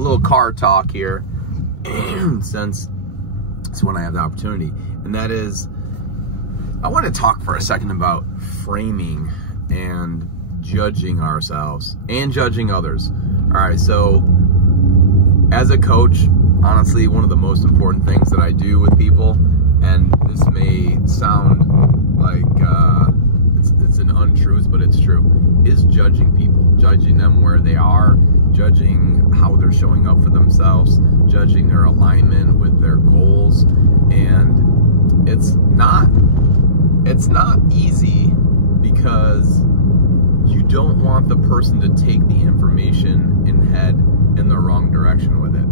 little car talk here, since it's when I have the opportunity, and that is, I want to talk for a second about framing and judging ourselves and judging others. All right, so as a coach, honestly, one of the most important things that I do with people, and this may sound like it's an untruth, but it's true, is judging people, judging them where they are, judging how they're showing up for themselves, judging their alignment with their goals. And it's not easy, because you don't want the person to take the information and head in the wrong direction with it.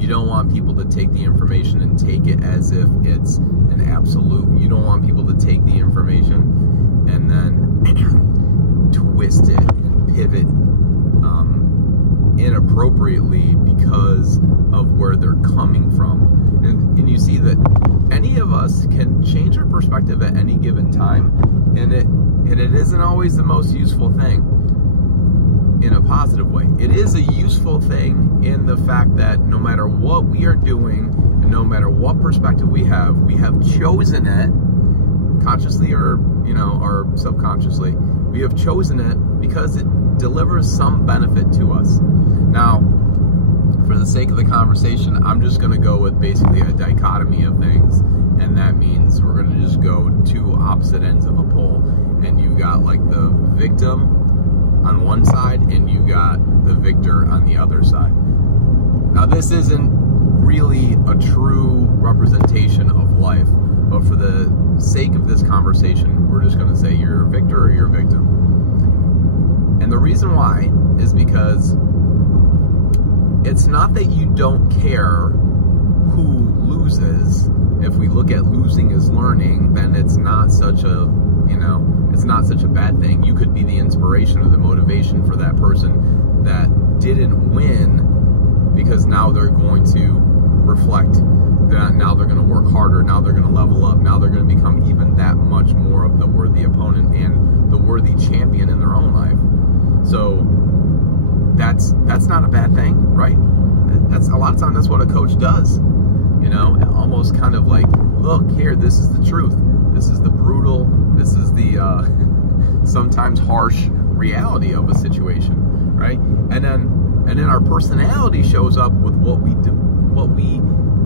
You don't want people to take the information and take it as if it's an absolute. You don't want people to take the information and then twist it and pivot inappropriately because of where they're coming from. And you see that any of us can change our perspective at any given time, and it isn't always the most useful thing in a positive way. It is a useful thing in the fact that no matter what we are doing, and no matter what perspective we have chosen it, consciously or or subconsciously, we have chosen it because it delivers some benefit to us. Now, for the sake of the conversation, I'm just going to go with basically a dichotomy of things, and that means we're going to just go two opposite ends of a pole, and you've got like the victim on one side and you got the victor on the other side. Now, this isn't really a true representation of life, but for the sake of this conversation, we're just going to say you're a victor or you're a victim. And the reason why is because it's not that you don't care who loses. If we look at losing as learning, then it's not such a, it's not such a bad thing. You could be the inspiration or the motivation for that person that didn't win, because now they're going to reflect that, now they're going to work harder, now they're going to level up, now they're going to become even that much more of the worthy opponent and the worthy champion in their own life. So that's not a bad thing, right? That's a lot of times that's what a coach does, almost kind of like, look here, this is the truth, this is the brutal, this is the sometimes harsh reality of a situation, right? And then our personality shows up with what we do,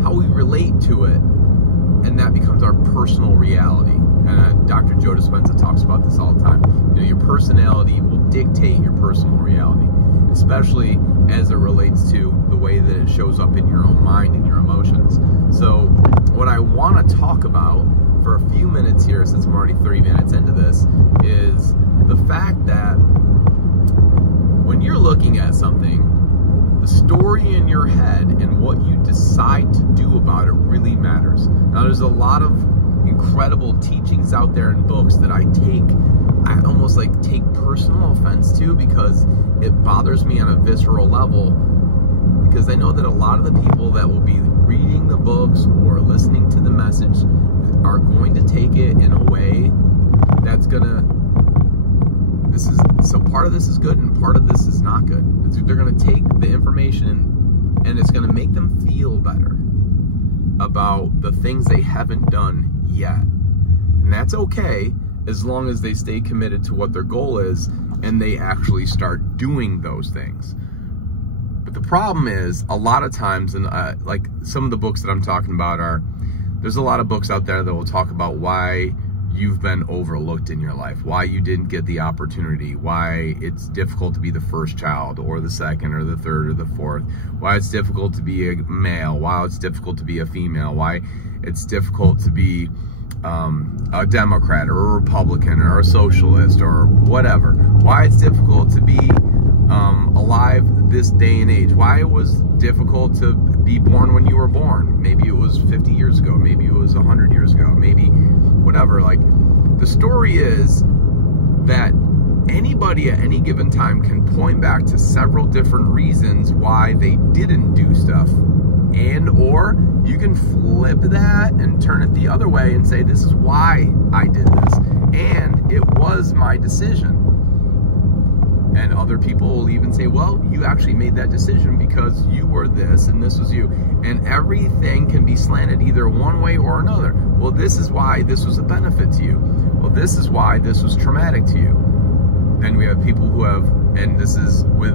how we relate to it, and that becomes our personal reality. And Dr. Joe Dispenza talks about this all the time. Your personality will dictate your personal reality, especially as it relates to the way that it shows up in your own mind and your emotions. So what I want to talk about for a few minutes here, since I'm already 3 minutes into this, is the fact that when you're looking at something, the story in your head and what you decide to do about it really matters. Now, there's a lot of incredible teachings out there in books that I almost like take personal offense to, because it bothers me on a visceral level, because I know that a lot of the people that will be reading the books or listening to the message are going to take it in a way that's gonna, so part of this is good and part of this is not good. They're gonna take the information and it's gonna make them feel better about the things they haven't done yet. And that's okay, as long as they stay committed to what their goal is and they actually start doing those things. But the problem is, a lot of times, and like some of the books that I'm talking about there's a lot of books out there that will talk about why you've been overlooked in your life, why you didn't get the opportunity, why it's difficult to be the first child or the second or the third or the fourth, why it's difficult to be a male, why it's difficult to be a female, why it's difficult to be a Democrat or a Republican or a socialist or whatever, why it's difficult to be alive this day and age, why it was difficult to be born when you were born. Maybe it was 50 years ago, maybe it was 100 years ago, maybe whatever. Like, the story is that anybody at any given time can point back to several different reasons why they didn't do stuff, and or you can flip that and turn it the other way and say, this is why I did this, and it was my decision. And other people will even say, well, you actually made that decision because you were this and this was you. And everything can be slanted either one way or another. Well, this is why this was a benefit to you. Well, this is why this was traumatic to you. Then we have people who have, and this is with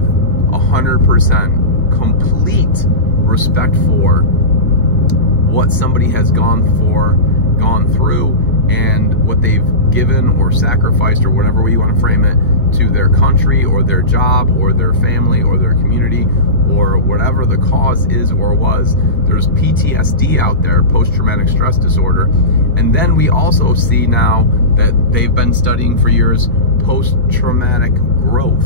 100% complete respect for what somebody has gone through and what they've given or sacrificed or whatever way you want to frame it to their country or their job or their family or their community or whatever the cause is or was. There's PTSD out there, post-traumatic stress disorder. And then we also see now that they've been studying for years post-traumatic growth.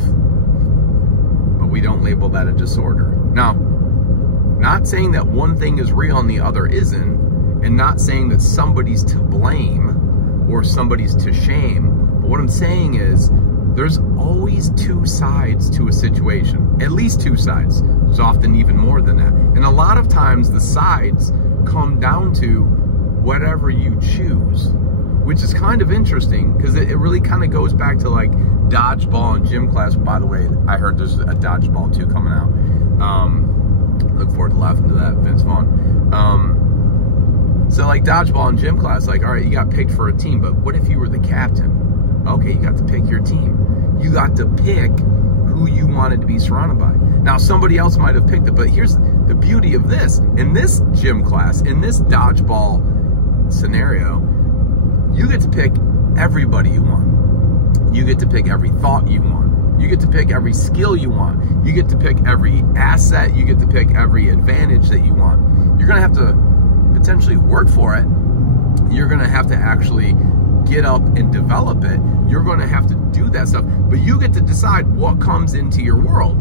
But we don't label that a disorder. Now, not saying that one thing is real and the other isn't, and not saying that somebody's to blame or somebody's to shame, but what I'm saying is there's always two sides to a situation, at least two sides. There's often even more than that. And a lot of times the sides come down to whatever you choose, which is kind of interesting because it really kind of goes back to like dodgeball in gym class. By the way, I heard there's a dodgeball 2 coming out. Look forward to laughing to that, Vince Vaughn. So like dodgeball in gym class, like, all right, you got picked for a team, but what if you were the captain? Okay, you got to pick your team. You got to pick who you wanted to be surrounded by. Now, somebody else might have picked it, but here's the beauty of this. In this gym class, in this dodgeball scenario, you get to pick everybody you want. You get to pick every thought you want. You get to pick every skill you want. You get to pick every asset. You get to pick every advantage that you want. You're going to have to potentially work for it. You're going to have to actually get up and develop it. You're going to have to do that stuff, but you get to decide what comes into your world.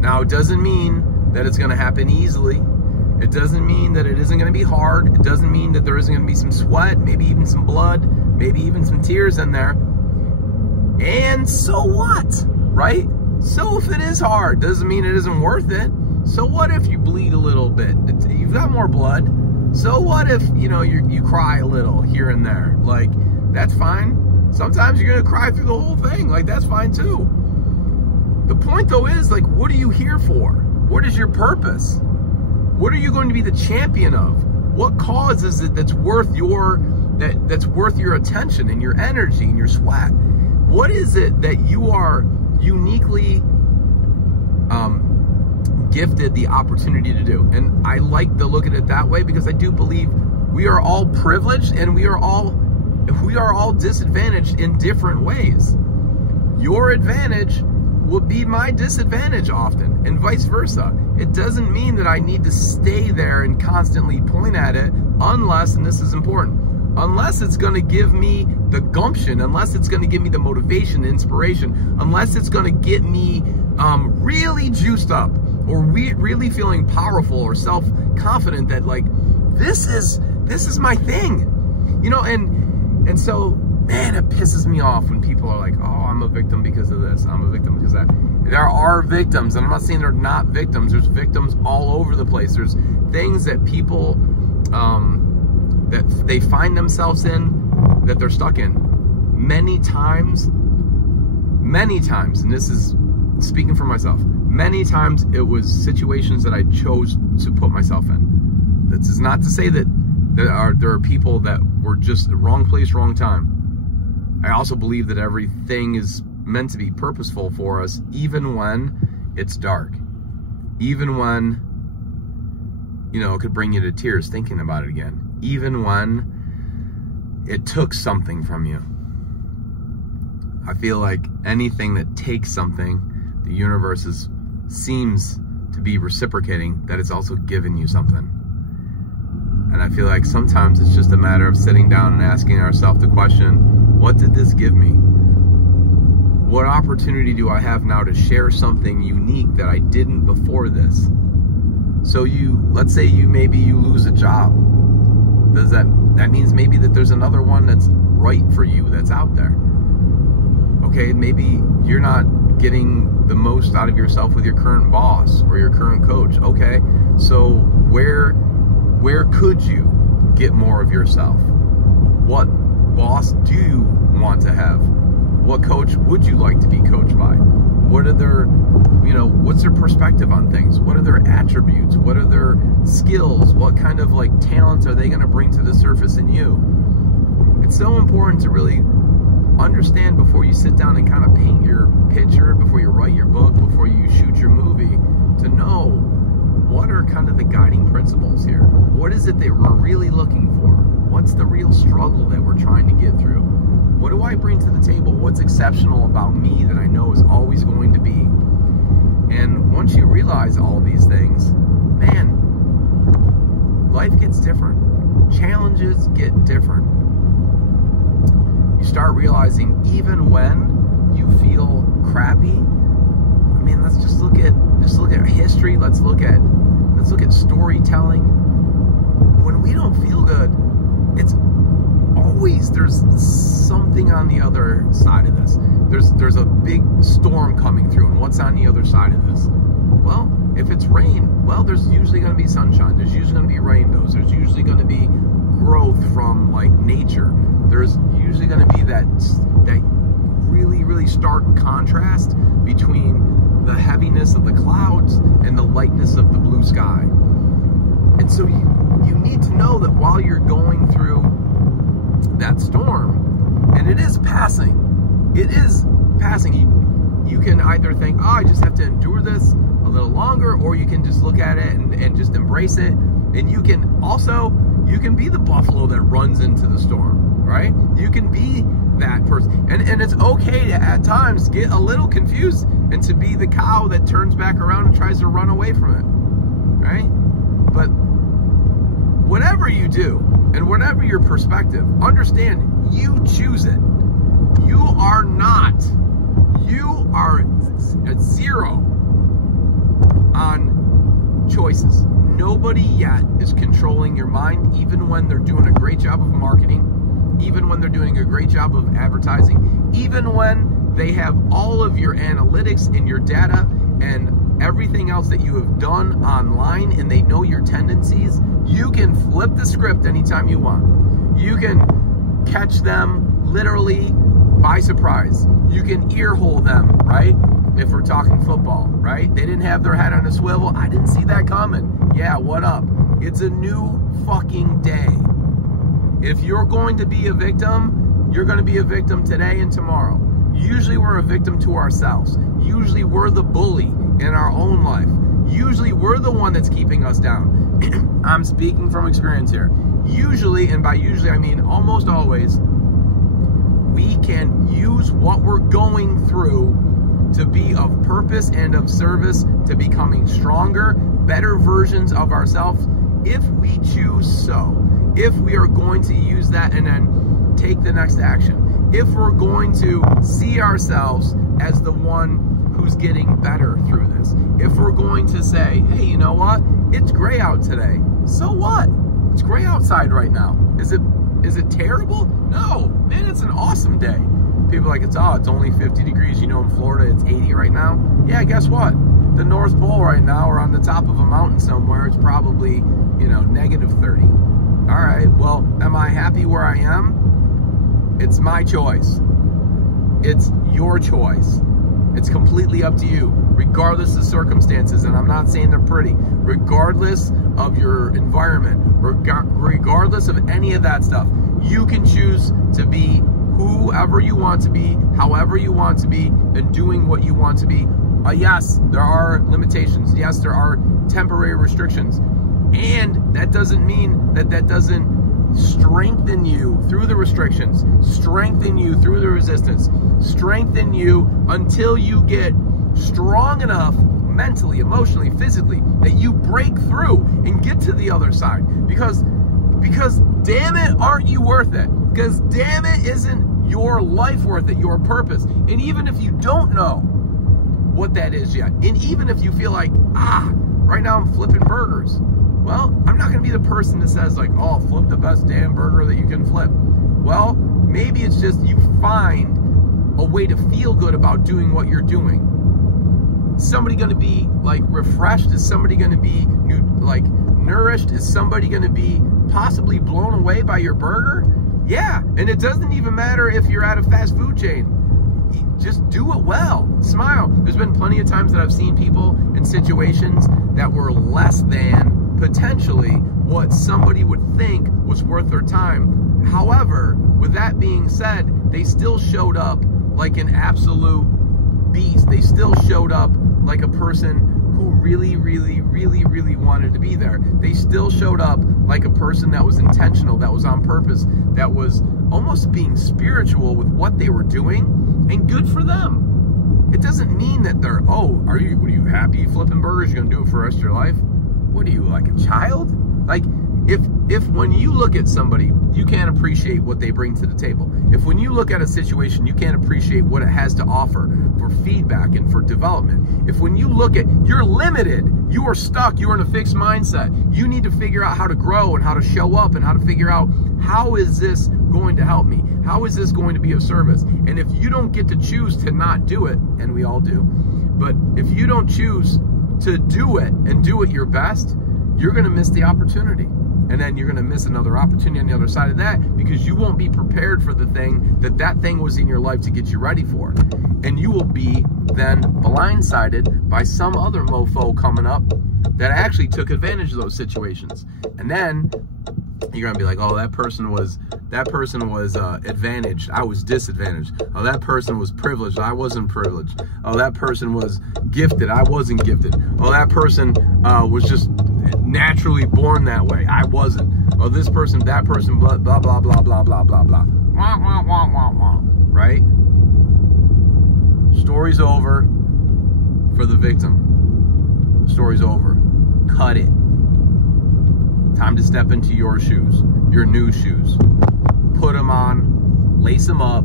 Now, it doesn't mean that it's going to happen easily. It doesn't mean that it isn't going to be hard. It doesn't mean that there isn't going to be some sweat, maybe even some blood, maybe even some tears in there. And so what, right? So if it is hard, doesn't mean it isn't worth it. So what if you bleed a little bit? You've got more blood. So what if, you know, you cry a little here and there? Like, that's fine. Sometimes you're going to cry through the whole thing. Like, that's fine too. The point though is, like, what are you here for? What is your purpose? What are you going to be the champion of? What cause is it that's worth your attention and your energy and your sweat? What is it that you are uniquely gifted the opportunity to do? And I like to look at it that way because I do believe we are all privileged and we are all disadvantaged in different ways. Your advantage will be my disadvantage often, and vice versa. It doesn't mean that I need to stay there and constantly point at it unless, and this is important, unless it's going to give me the gumption, unless it's going to give me the motivation, the inspiration, unless it's going to get me really juiced up or really feeling powerful or self-confident that, like, this is my thing, you know. And so, man, it pisses me off when people are like, oh, I'm a victim because of this, I'm a victim because of that. There are victims, and I'm not saying they're not victims. There's victims all over the place. There's things that people that they find themselves in, that they're stuck in. Many times, and this is speaking for myself, many times it was situations that I chose to put myself in. This is not to say that there are people that were just the wrong place, wrong time. I also believe that everything is meant to be purposeful for us, even when it's dark. Even when, you know, it could bring you to tears thinking about it again. Even when it took something from you. I feel like anything that takes something, the universe seems to be reciprocating that it's also given you something. And I feel like sometimes it's just a matter of sitting down and asking ourselves the question, what did this give me? What opportunity do I have now to share something unique that I didn't before this? So let's say maybe you lose a job. That means maybe that there's another one that's right for you that's out there. Okay, maybe you're not getting the most out of yourself with your current boss or your current coach. Okay, so where could you get more of yourself? What boss do you want to have? What coach would you like to be coached by? What are their, what's their perspective on things? What are their attributes? What are their skills? What kind of like talents are they going to bring to the surface in you? It's so important to really understand before you sit down and kind of paint your picture, before you write your book, before you shoot your movie, to know what are kind of the guiding principles here. What is it that we're really looking for? What's the real struggle that we're trying to get through? What do I bring to the table? What's exceptional about me that I know is always going to be? And once you realize all these things, man, life gets different. Challenges get different. You start realizing even when you feel crappy, I mean, let's just look at history. Let's look at storytelling. When we don't feel good, it's always there's something on the other side of this. There's a big storm coming through, and what's on the other side of this? Well, if it's rain, well, there's usually going to be sunshine. There's usually going to be rainbows. There's usually going to be growth from like nature. There's usually going to be that really, really stark contrast between the heaviness of the clouds and the lightness of the blue sky. And so you need to know that while you're going through that storm, and it is passing, you can either think, oh, I just have to endure this a little longer, or you can just look at it and just embrace it. And you can be the buffalo that runs into the storm, right? You can be that person. And it's okay to at times get a little confused and to be the cow that turns back around and tries to run away from it, right? But whatever you do and whatever your perspective, understand you choose it. You are at zero on choices. Nobody yet is controlling your mind, even when they're doing a great job of marketing, even when they're doing a great job of advertising, even when they have all of your analytics and your data and everything else that you have done online, and they know your tendencies. You can flip the script anytime you want. You can catch them literally by surprise. You can ear hole them, right? If we're talking football, right? They didn't have their head on a swivel. I didn't see that coming. Yeah, what up? It's a new fucking day. If you're going to be a victim, you're going to be a victim today and tomorrow. Usually we're a victim to ourselves. Usually we're the bully in our own life. Usually we're the one that's keeping us down. I'm speaking from experience here. Usually, and by usually I mean almost always, we can use what we're going through to be of purpose and of service to becoming stronger, better versions of ourselves if we choose so. If we are going to use that and then take the next action. If we're going to see ourselves as the one who's getting better through this. If we're going to say, hey, you know what? It's gray out today. So what? It's gray outside right now. Is it terrible? No, man, it's an awesome day. People are like, it's only 50 degrees. In Florida, it's 80 right now. Yeah, guess what? The North Pole right now, or on the top of a mountain somewhere, it's probably, negative 30. All right, well, am I happy where I am? It's my choice. It's your choice. It's completely up to you, regardless of circumstances. And I'm not saying they're pretty. Regardless of your environment, regardless of any of that stuff, you can choose to be whoever you want to be, however you want to be, and doing what you want to be. Yes, there are limitations. Yes, there are temporary restrictions. And that doesn't mean that doesn't strengthen you through the restrictions, strengthen you through the resistance, strengthen you until you get strong enough mentally, emotionally, physically, that you break through and get to the other side. Because damn it, aren't you worth it? Because damn it, isn't your life worth it, your purpose? And even if you don't know what that is yet, and even if you feel like, right now I'm flipping burgers, well, I'm not going to be the person that says like, oh, flip the best damn burger that you can flip. Well, maybe it's just you find a way to feel good about doing what you're doing. Is somebody going to be like refreshed? Is somebody going to be nourished? Is somebody going to be possibly blown away by your burger? Yeah, and it doesn't even matter if you're at a fast food chain. just do it well. Smile. There's been plenty of times that I've seen people in situations that were less than potentially what somebody would think was worth their time. However, with that being said, they still showed up like an absolute beast. They still showed up like a person who really, really, really, really wanted to be there. They still showed up like a person that was intentional, that was on purpose, that was almost being spiritual with what they were doing, and good for them. It doesn't mean that they're, oh, what are you happy flipping burgers? You're gonna do it for the rest of your life? What are you, like a child? Like, if when you look at somebody, you can't appreciate what they bring to the table. If when you look at a situation, you can't appreciate what it has to offer for feedback and for development. If when you look at, you're limited, you are stuck, you're in a fixed mindset. You need to figure out how to grow and how to show up and how to figure out, how is this going to help me? How is this going to be of service? And if you don't get to choose to not do it, and we all do, but if you don't choose to do it and do it your best, you're gonna miss the opportunity. And then you're gonna miss another opportunity on the other side of that, because you won't be prepared for the thing that thing was in your life to get you ready for. And you will be then blindsided by some other mofo coming up that actually took advantage of those situations. And then you're gonna be like, oh, that person was advantaged, I was disadvantaged. Oh, that person was privileged, I wasn't privileged. Oh, that person was gifted, I wasn't gifted. Oh, that person was just naturally born that way, I wasn't. Oh, this person, that person, blah, blah, blah, blah, blah, blah, blah, blah. Wah, wah, wah, wah, wah. Right? Story's over for the victim. Story's over. Cut it. Time to step into your shoes, your new shoes. Put them on, lace them up.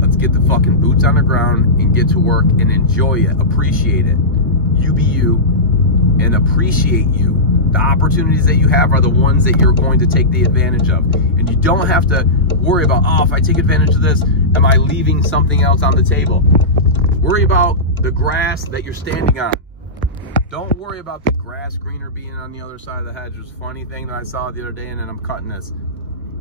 Let's get the fucking boots on the ground and get to work and enjoy it, appreciate it. You be you and appreciate you. The opportunities that you have are the ones that you're going to take the advantage of. And you don't have to worry about, oh, if I take advantage of this, am I leaving something else on the table? Worry about the grass that you're standing on. Don't worry about the grass greener being on the other side of the hedge. It was a funny thing that I saw the other day, and then I'm cutting this.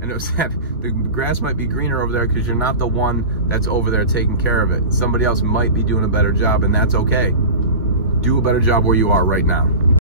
And it was that the grass might be greener over there because you're not the one that's over there taking care of it. Somebody else might be doing a better job, and that's okay. Do a better job where you are right now.